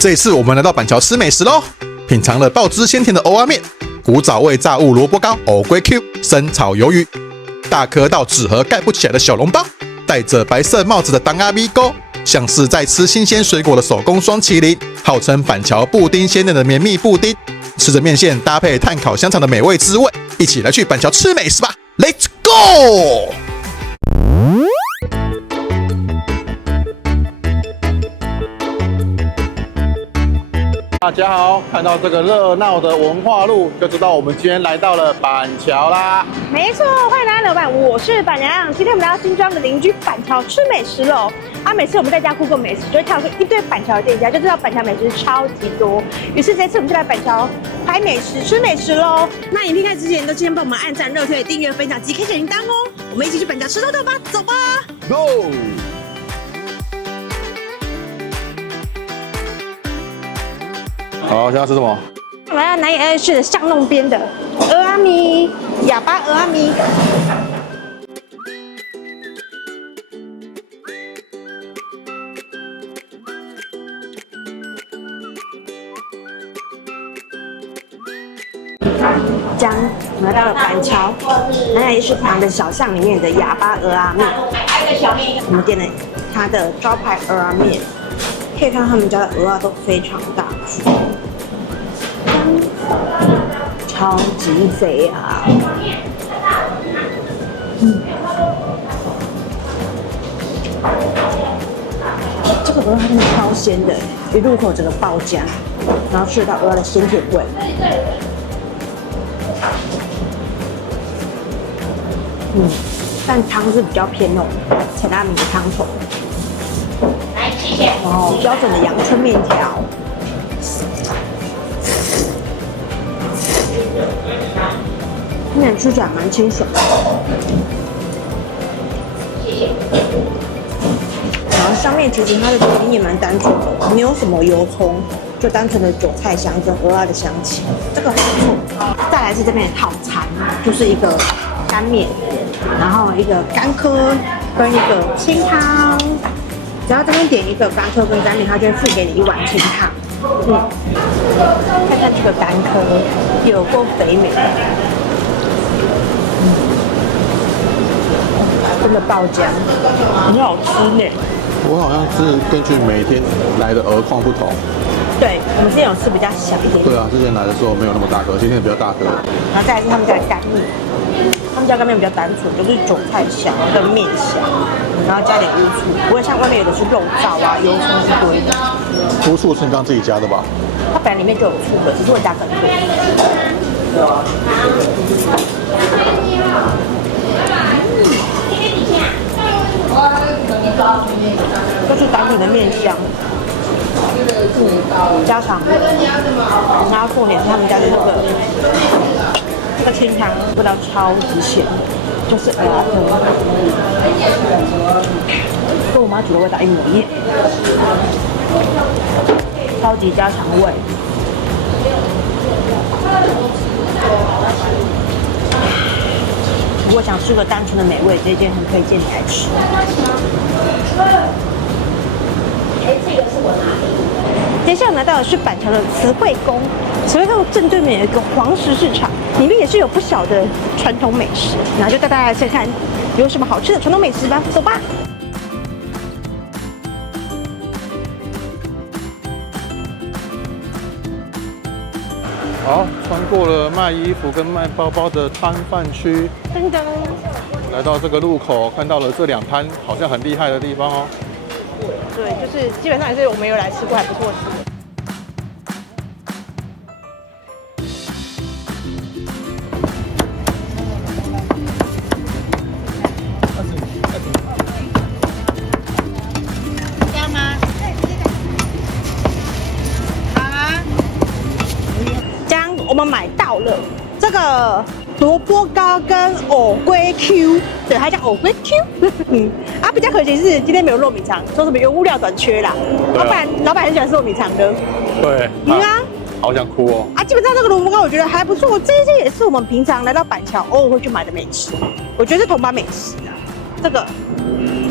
这一次我们来到板桥吃美食喽，品尝了爆汁鲜甜的蚵仔面、古早味炸物萝卜糕、藕龟 Q、生炒鱿鱼，大颗到纸盒盖不起来的小笼包，戴着白色帽子的当阿咪糕，像是在吃新鲜水果的手工双麒麟，号称板桥布丁鲜嫩的绵密布丁，吃着面线搭配炭烤香肠的美味滋味，一起来去板桥吃美食吧 ，Let's go！大家好，看到这个热闹的文化路，就知道我们今天来到了板桥啦。没错，欢迎来到老板，我是板娘。今天我们来到新庄的邻居板桥吃美食喽。每次我们在家 Google 美食，就会跳出一堆板桥的店家，就知道板桥美食超级多。于是这次我们就来板桥拍美食、吃美食喽。那影片开始之前，都先帮我们按赞、热推、订阅、分享及开小铃铛哦。我们一起去板桥吃豆豆吧，走吧 ，Go！好，现在吃什么？我们要南野224的巷弄边的蚵仔米，哑巴蚵仔米。将来到了板桥南野1旁的小巷里面的哑巴蚵仔面，我们点了它的招牌蚵仔面，可以看到他们家的蚵仔都非常大只。超级肥啊！这个蚵仔真的超鲜的，一入口整个爆浆，然后吃到蚵仔的鲜甜味。但汤是比较偏那种菜拉米的汤头。来，谢谢。然后标准的阳春面条。面吃起来蛮清爽的，谢谢。然后上面其实它的调味也蛮单纯的，没有什么油葱，就单纯的韭菜香跟蚵仔的香气，这个很不错。再来是这边的套餐，就是一个干面，然后一个干科跟一个清汤。只要这边点一个干科跟干面，它就会附给你一碗清汤。看看这个干科有够肥美。真的爆浆，很好吃呢。我好像是根据每天来的鹅况不同。对，我们之前有吃比较小一点。对啊，之前来的时候没有那么大颗，今天比较大颗。然后再来是他们家的干面，他们家干面比较单纯，就是韭菜香跟面香，然后加点乌醋，不会像外面有的是肉燥啊、油葱一堆的。乌醋是你刚自己加的吧？它本来里面就有醋的，只是会加更多。就是单纯的面香，加上，然后重点是他们家的这个清汤味道超级鲜，就是蚵仔汤，跟我妈煮的味道一模一样，超级家常味。如果想吃个单纯的美味，这间很推荐你来吃。这个是我拿的。接下来来到的是板桥的慈惠宫，慈惠宫正对面有一个黄石市场，里面也是有不少的传统美食，那就带大家来看看有什么好吃的传统美食吧，走吧。好，穿过了卖衣服跟卖包包的摊贩区，噔噔，来到这个路口，看到了这2摊好像很厉害的地方哦。对，就是基本上也是我们有来吃过还不错吃的。要吗？好啊。这样我们买到了这个萝卜糕跟藕龟 Q， 对，它叫藕龟 Q。比较可惜是今天没有糯米肠，说什么原物料短缺啦。老板很喜欢吃糯米肠的。对。好想哭哦。基本上这个萝卜糕我觉得还不错，这些也是我们平常来到板桥偶尔会去买的美食，我觉得是同把美食啊。这个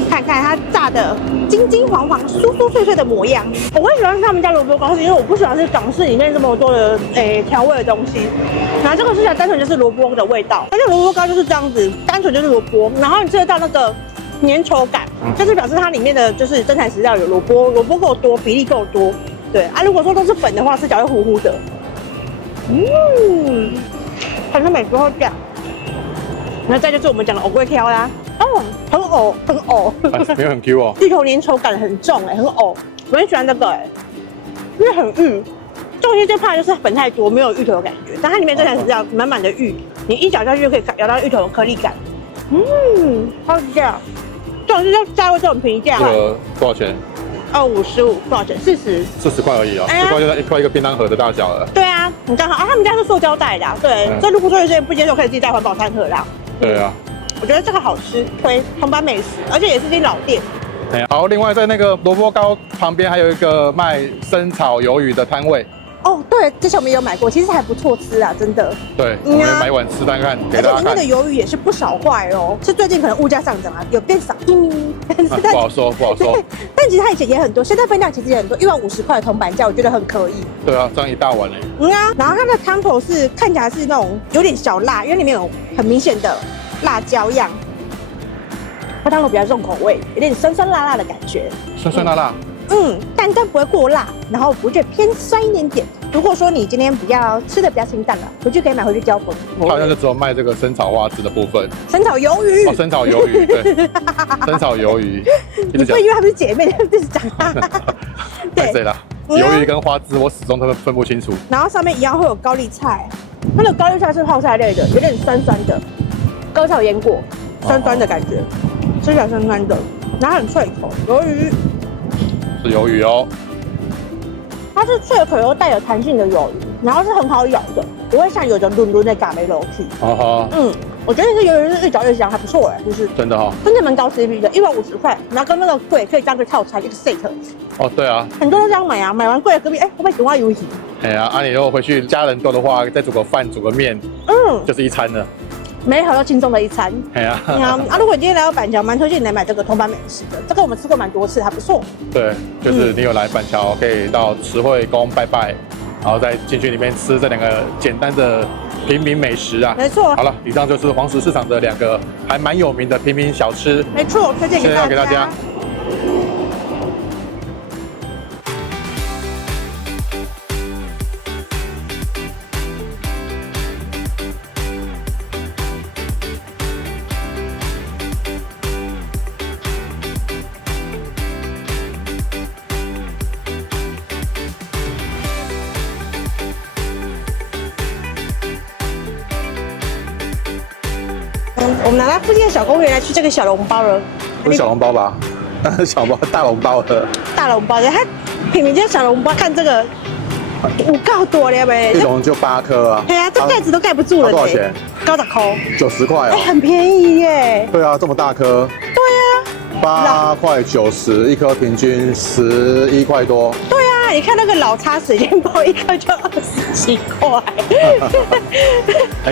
看看它炸的金金黄黄、酥酥脆脆的模样。我会喜欢他们家萝卜糕，是因为我不喜欢是港式里面这么多的调味的东西。然后这个吃起来单纯就是萝卜的味道，而且萝卜糕就是这样子，单纯就是萝卜，然后你吃得到那个粘稠感，就是表示它里面的就是真材实料，有萝卜够多，比例够多。对啊，如果说都是粉的话，吃起来会糊糊的。很多美食会这样。那再就是我们讲的藕龟挑啦，很藕，没有很 Q 哦，芋头粘稠感很重很藕，我很喜欢这个因为很芋。这东西最怕就是粉太多，没有芋头的感觉，但它里面真材实料，满满的芋，你一咬下去就可以咬到芋头的颗粒感。超级酱，这种是要价位就很平价。这个多少钱？55，多少钱？40块而已啊，10块就1块一个便当盒的大小了。对啊，你刚好他们家是塑胶袋的，对，所以如果说有些人不接受，可以自己带环保餐盒啦。对啊，我觉得这个好吃，推同版美食，而且也是间老店。好，另外在那个萝卜糕旁边还有一个卖生炒鱿鱼的摊位。对，之前我们有买过，其实还不错吃啊，真的。对，我们买一碗吃看看，给大家看。而且里面的鱿鱼也是不少块哦，是最近可能物价上涨啊，有变少。不好说。但其实它以前也很多，现在分量其实也很多，1碗50块的铜板价，我觉得很可以。对啊，这样一大碗嘞。然后它的汤头是看起来是那种有点小辣，因为里面有很明显的辣椒样。它汤头比较重口味，有点酸酸辣辣的感觉。酸辣。但不会过辣，然后我觉得偏酸一点点。如果说你今天吃的比较清淡了，回去可以买回去浇粉。它好像就只有卖这个生炒花枝的部分。生炒鱿鱼。生炒鱿鱼，对。生炒鱿鱼。你不会因为他们是姐妹，一直讲。对。谁啦？鱿鱼跟花枝我始终都分不清楚。然后上面一样会有高丽菜，它的高丽菜是泡菜类的，有点酸酸的，高丽菜有腌过，酸酸的感觉，吃起来酸酸的，然后很脆口。鱿鱼。是鱿鱼哦，它是脆口又带有弹性的鱿鱼，然后是很好咬的，不会像有的嫩嫩的咖喱肉皮。我觉得这鱿鱼是越嚼越香，还不错就是真的真的蛮高 CP 的，1碗50块，然后跟那个贵可以加个套餐一个 set。对啊，很多都这样买啊，买完贵的隔壁会不会等我鱿鱼？你如果回去家人多的话，再煮个饭煮个面，就是一餐了。美好又轻松的一餐。如果你今天来到板桥，蛮推荐你来买这个铜板美食的。这个我们吃过蛮多次，还不错。对，就是你有来板桥，可以到慈惠宫拜拜，然后再进去里面吃这2个简单的平民美食啊。没错。好了，以上就是黄石市场的2个还蛮有名的平民小吃。没错，推荐给大家。我们来到附近的小公园来吃这个小笼包了。不是小笼包吧？小包大笼包的。大笼包的，它品名叫小笼包。看这个，有够多了呗。一笼就8颗啊。这盖子都盖不住了。多少钱？90块。90块哦。很便宜耶。对啊，这么大颗。对啊。8块90，一颗平均11块多。对啊，你看那个老叉水煎包，一颗就27块。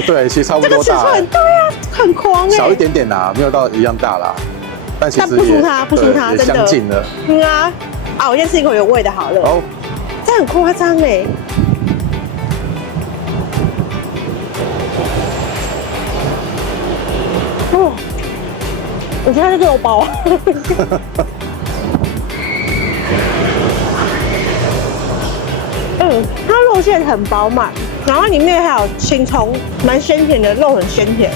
对，其实差不多大。这个尺寸，对啊，很狂小一点点啦，没有到一样大啦。但其实不输它，真的相近了。我先吃一口有味的好了。这很夸张哎。我觉得它是肉包。它肉馅很饱满，然后里面还有青葱，蛮鲜甜的，肉很鲜甜。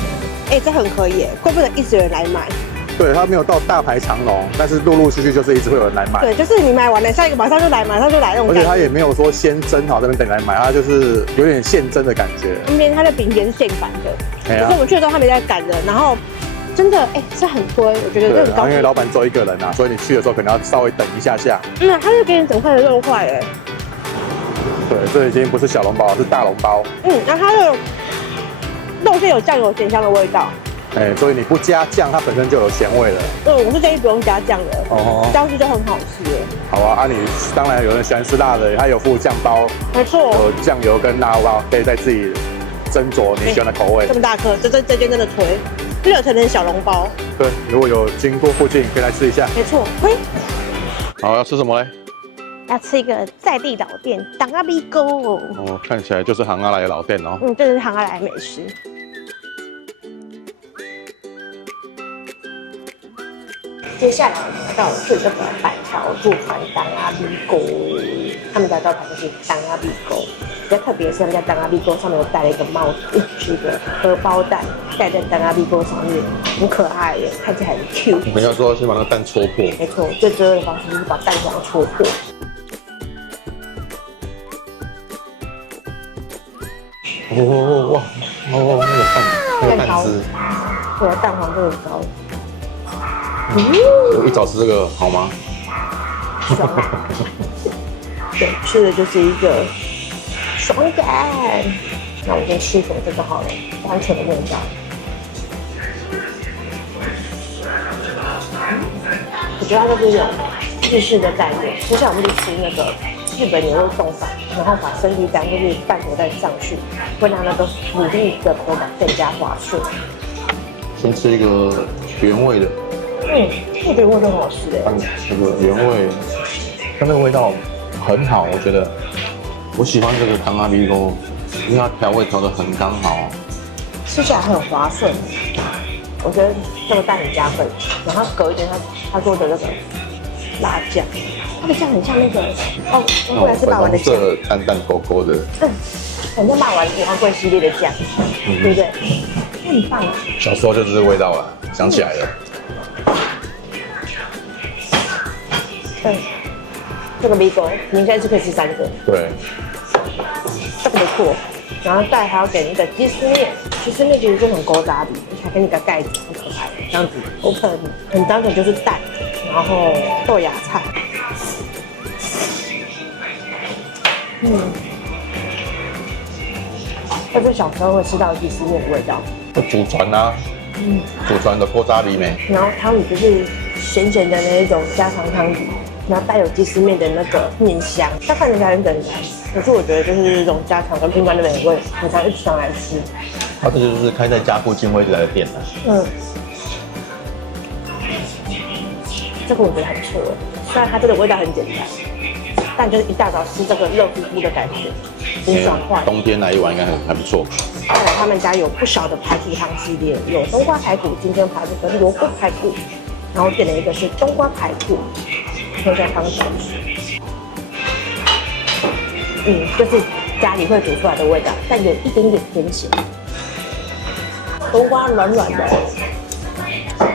这很可以，怪不得一直有人来买。对，它没有到大排长龙，但是陆陆续续就是一直会有人来买。对，就是你买完了，下一个马上就来那种。而且它也没有说先蒸好这边等你来买，它就是有点现蒸的感觉。那边它的饼也是现擀的，可是我们去的时候他没在擀的，然后真的是很推，我觉得这很高。因为老板只有1个人啊，所以你去的时候可能要稍微等一下。他是给你整块的肉块对，这已经不是小笼包，是大笼包。然后它的肉馅有酱油咸香的味道。所以你不加酱，它本身就有咸味了。我是建议不用加酱的，这样子就很好吃了。好啊，你当然有人喜欢吃辣的，它有附酱包，没错，有酱油跟辣包，可以再自己斟酌你喜欢的口味。这么大颗，这间真的推。热腾腾小笼包。对，如果有经过附近，可以来吃一下。没错，嘿，好，要吃什么嘞？要吃一个在地老店当阿米糕。哦，看起来就是行阿来的老店哦。这是行阿来美食。接下来我们到的是这个板桥驻船当阿米糕，他们家招牌就是当阿米糕。比较特别的是，他们家当阿米糕上面有戴了一个帽子，是一个荷包蛋戴在当阿米糕上面，很可爱耶，看起来很 Q。人家说先把那个蛋戳破。没错，最折的方式就是把蛋黄戳破。哦哇哦，那个蛋汁，对，蛋黄真的很高。一早吃这个好吗？爽啊！对，吃的就是一个爽感。那我先吃一口这个好了，单纯的味道。我觉得它就是有日式的概念，就像我们去吃那个日本牛肉冻饭，然后把生鱼干就是半熟蛋上去，会让那个牡蛎的口感更加滑顺。先吃一个原味的。我觉得味道很好吃哎。这个原味，它那个味道很好，我觉得。我喜欢这个当阿米糕，因为它调味调得很刚好，吃起来很滑顺。我觉得这个蛋很加分，然后隔一点他做的那个辣酱，它的酱很像那个原来是霸王的酱，淡淡勾勾的，很像霸王喜欢贵系列的酱，对不对？很棒。小时候就是这个味道了，想起来了。这个米糕你应该是可以吃3个。对，这个不错。然后再还要给你一个鸡丝面，鸡丝面其实就很勾扎的，还给你个盖子，很可爱，这样子 open 很单纯就是蛋，然后豆芽菜。这是小时候会吃到鸡丝面的味道。祖传啊，祖传的锅扎里面。然后汤底就是咸咸的那一种家常汤底，然后带有鸡丝面的那个面香，它看起来很简单，可是我觉得就是这种家常跟平凡的美味，很常一直上来吃。它这就是开在家附近会一直来的店的。这个我觉得还不错，虽然它这个味道很简单，但就是一大早吃这个热乎乎的感觉，很爽快。冬天来一碗应该还不错。再来他们家有不少的排骨汤系列，有冬瓜排骨、金针排骨跟萝卜排骨，然后点了一个是冬瓜排骨，喝在汤匙。就是家里会煮出来的味道，但有一点点偏咸。冬瓜软软的，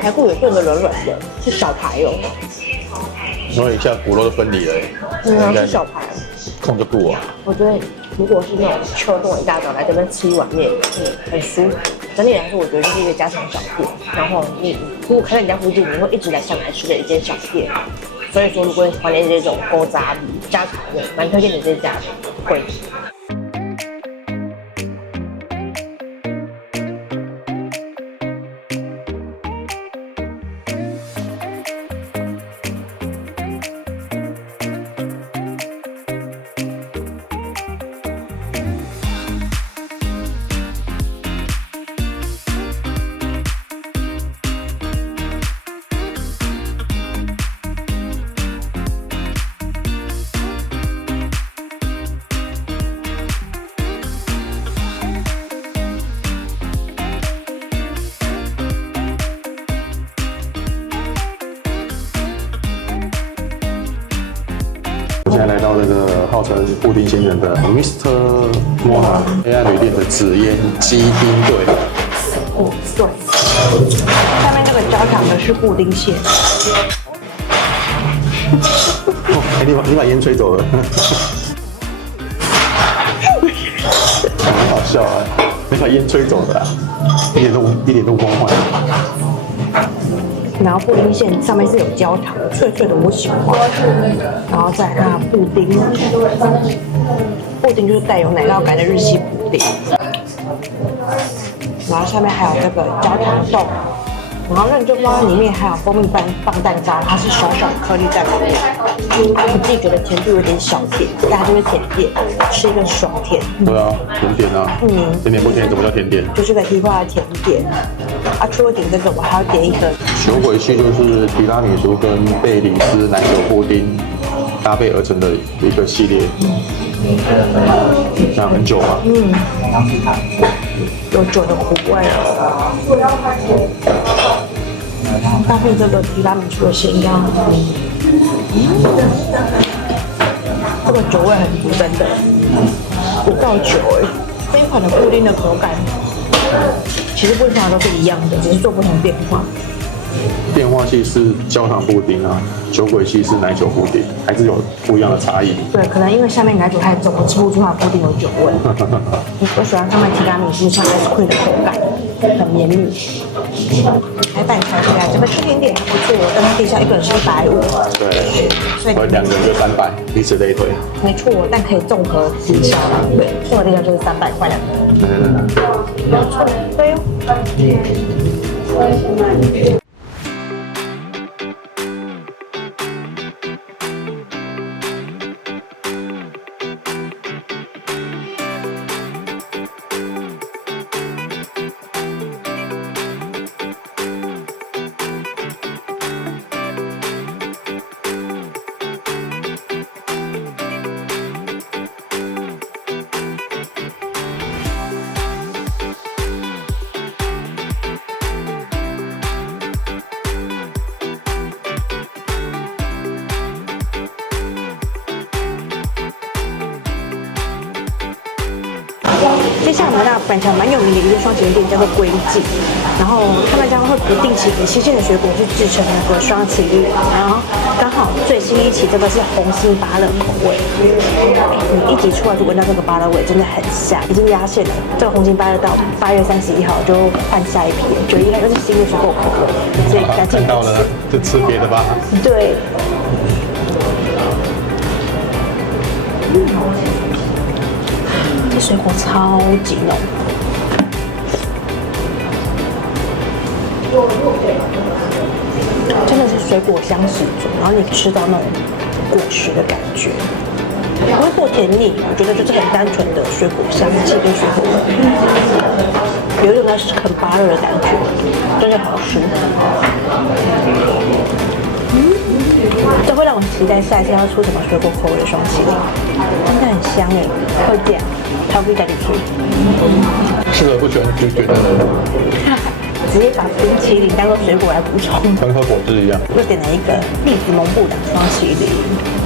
排骨也炖得软软的，是小排哦。然后一下骨肉都分离了，是小排。控制不啊。我觉得如果是那种秋冬一大早来这边吃一碗面，很舒服。整体来说，我觉得就是一个家常小店。然后你如果开在你家附近，你会一直来上来吃的一间小店。所以说，如果你怀念这种锅扎米家常的，蛮推荐你这家的。会。现在来到这个号称布丁仙人的 Mr. Mona 黑暗旅店的紫烟鸡丁队。对。下面那个焦糖的是布丁馅。你把烟吹走了。很好笑啊！你把烟吹走了啊，一点都不梦幻。然后布丁馅上面是有焦糖，脆脆的，我喜欢。然后再它布丁，布丁就是带有奶酪感的日系布丁。然后下面还有这个焦糖豆，然后认真包里面还有蜂蜜棒蛋糕，它是小小的颗粒在里面。我自己觉得甜度有点小甜，但它就是甜点，吃一个爽甜。对啊，甜点啊。甜点不甜，怎么叫甜点？就是个提花的甜点。啊，除了点这个，我还要点一个酒鬼系，就是提拉米苏跟贝里斯奶油布丁搭配而成的一个系列。讲很久吗？有酒的苦味。搭配这个提拉米苏的咸鸭，这个酒味很足，真的不到酒哎。这一款的布丁的口感，其实布丁都是一样的，只是做不同变化。变化系是焦糖布丁啊，酒鬼系是奶酒布丁，还是有不一样的差异。对，可能因为下面奶酒太重，我吃不出它的布丁有酒味。我喜欢上面提拉米苏像 ice cream 的口感，很绵密。还板桥起来，这个甜点还不错，但它底下一个人是150。对，所以2个人就300，以此类推。没错，但可以综合抵消。对，综合抵消就是300块2个人。没错，对哦。接下来我们到板桥蛮有名的一个双喜店，叫做龟记。然后他们将会不定期给新鲜的水果去制成那个双喜绿，然后刚好最新一期这个是红心芭乐口味。你一挤出来就闻到这个芭乐味，真的很香，已经压线了。这个红心芭乐到8月31号就换下一批，9月1号又是新的水果口味，所以赶紧看到了就吃别的吧。对。这水果超级浓，真的是水果香十足，然后你吃到那种果实的感觉，不会过甜腻，我觉得就是很单纯的水果香气跟水果味，有一种在啃芭乐的感觉，真的好吃。这会让我期待下一次要出什么水果口味的双喜力，真的很香哎，会这样，挑不在里去。吃了不喜欢就觉得直接把冰淇淋当做水果来补充，跟喝果汁一样。又点了一个栗子蒙布朗双喜力，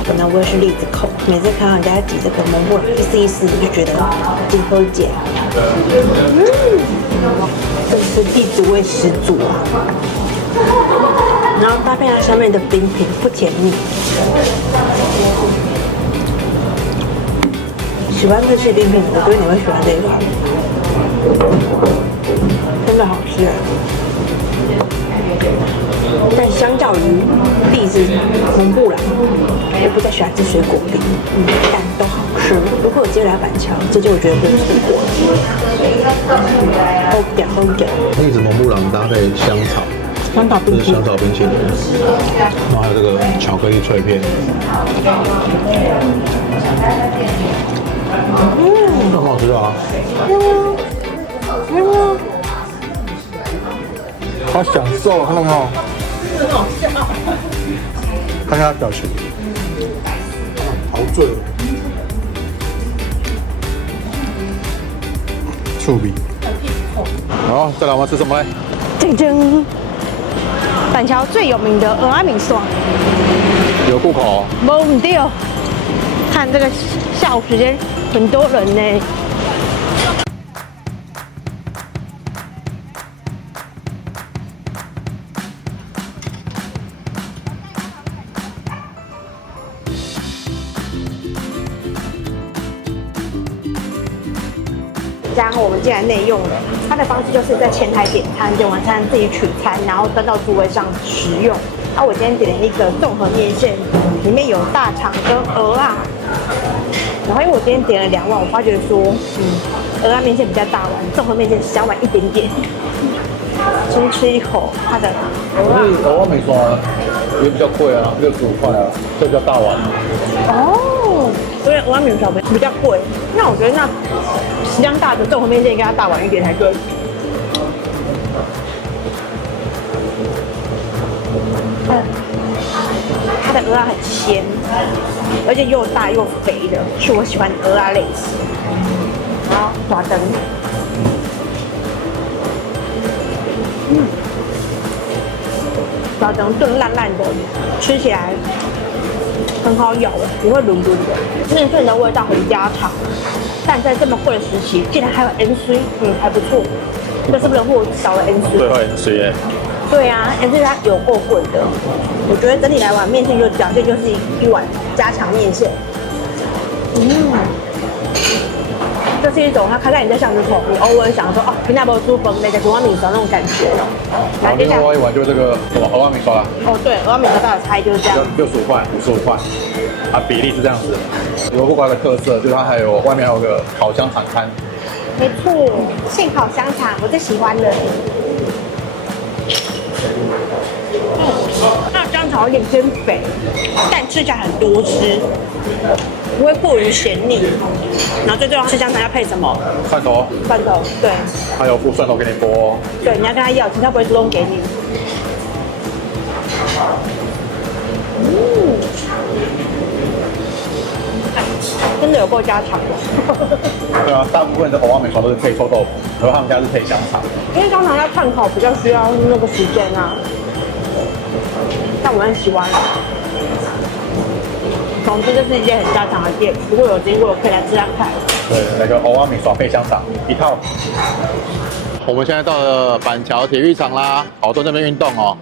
本来我也是栗子控，每次看到人家挤这个蒙布朗一丝一丝，就觉得金喝姐，真是栗子味十足啊！然后搭配它上面的冰品，不甜腻。喜欢日式冰品，我觉得你会喜欢这个，真的好吃。但相较于栗子蒙布朗，我比较喜欢吃水果冰，但都好吃。如果有机会来板桥，这就我觉得不错过了。喝一点，喝一点。栗子蒙布朗搭配香草。香草冰淇淋，香草冰淇淋，然后还有这个巧克力脆片，很好吃啊！好享受，看到没有？看他表情，好醉哦！触鼻。好，再来我们吃什么嘞？铮铮。板桥最有名的蚵仔面线，有户口？没对哦。看这个下午时间，很多人呢。然后我们进来内用了，它的方式就是在前台点餐，点完餐自己取餐，然后端到座位上食用。那我今天点了一个综合面线，里面有大肠跟蚵仔。然后因为我今天点了2碗，我发觉说，蚵仔面线比较大碗，综合面线小碗一点点。先吃一口它的鹅啊。蚵仔面线也比较贵啊，65块啊，这比较大碗。哦，因为鹅啊面条比较贵，那我觉得那食量大的综合面线应该要大碗一点才对。它的鹅啊很鲜，而且又大又肥的，是我喜欢的鹅啊类型。然后抓灯，抓灯炖烂烂的，吃起来很好咬，不会轮轮的。面线的味道很家常，但在这么贵的时期，竟然还有 N C， 还不错。这是不是货少了 N C？ 对，会 N C 耶。对啊 ，N C 它有够贵的。我觉得整体来玩面线就这样，这就是一碗家常面线。这是一种它开在你的巷子口，你偶尔想说哦，平常不煮饭，那个蚵仔面条那种感觉。然后另外一碗就是这个什么蚵仔面条啦。哦，对，蚵仔面条大的差异就是这样。65块、55块，啊，比例是这样子。萝卜糕的特色就是它还有外面还有个烤香肠摊。没错，现烤香肠我最喜欢的。那香肠有点偏肥，但吃起来很多汁，不会过于咸腻。然后最重要吃香肠要配什么？蒜头。蒜头，对。还有附蒜头给你剥哦。对，你要跟他要，其实他不会主动给你。真的有够家常的。对啊，大部分的蚵仔面条都是配臭豆腐，然后他们家是配香肠。因为香肠要炭烤比较需要那个时间啊，但我很喜欢。总之，这是一间很家常的店，如果有经过可以来吃看看。对，那个蚵仔面耍配香肠一套。我们现在到了板桥体育场啦，好多人在那边运动哦。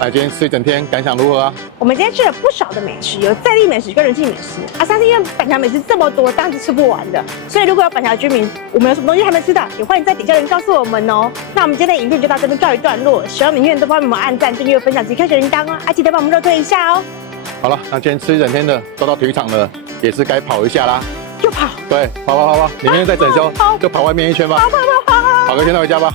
那今天吃一整天，感想如何啊？我们今天吃了不少的美食，有在地美食跟人气美食啊。但是因为板桥美食这么多，当然是吃不完的。所以如果有板桥居民，我们有什么东西还没吃的，也欢迎在底下留言告诉我们哦。那我们今天的影片就到这边告一段落，喜欢我们影片都帮我们按赞、订阅、分享及开小铃铛哦。记得帮我们热推一下哦。好了，那今天吃一整天的，都到体育场了，也是该跑一下啦。就跑，对，跑，你明天再整修，就跑外面一圈吧。跑，跑个圈再回家吧。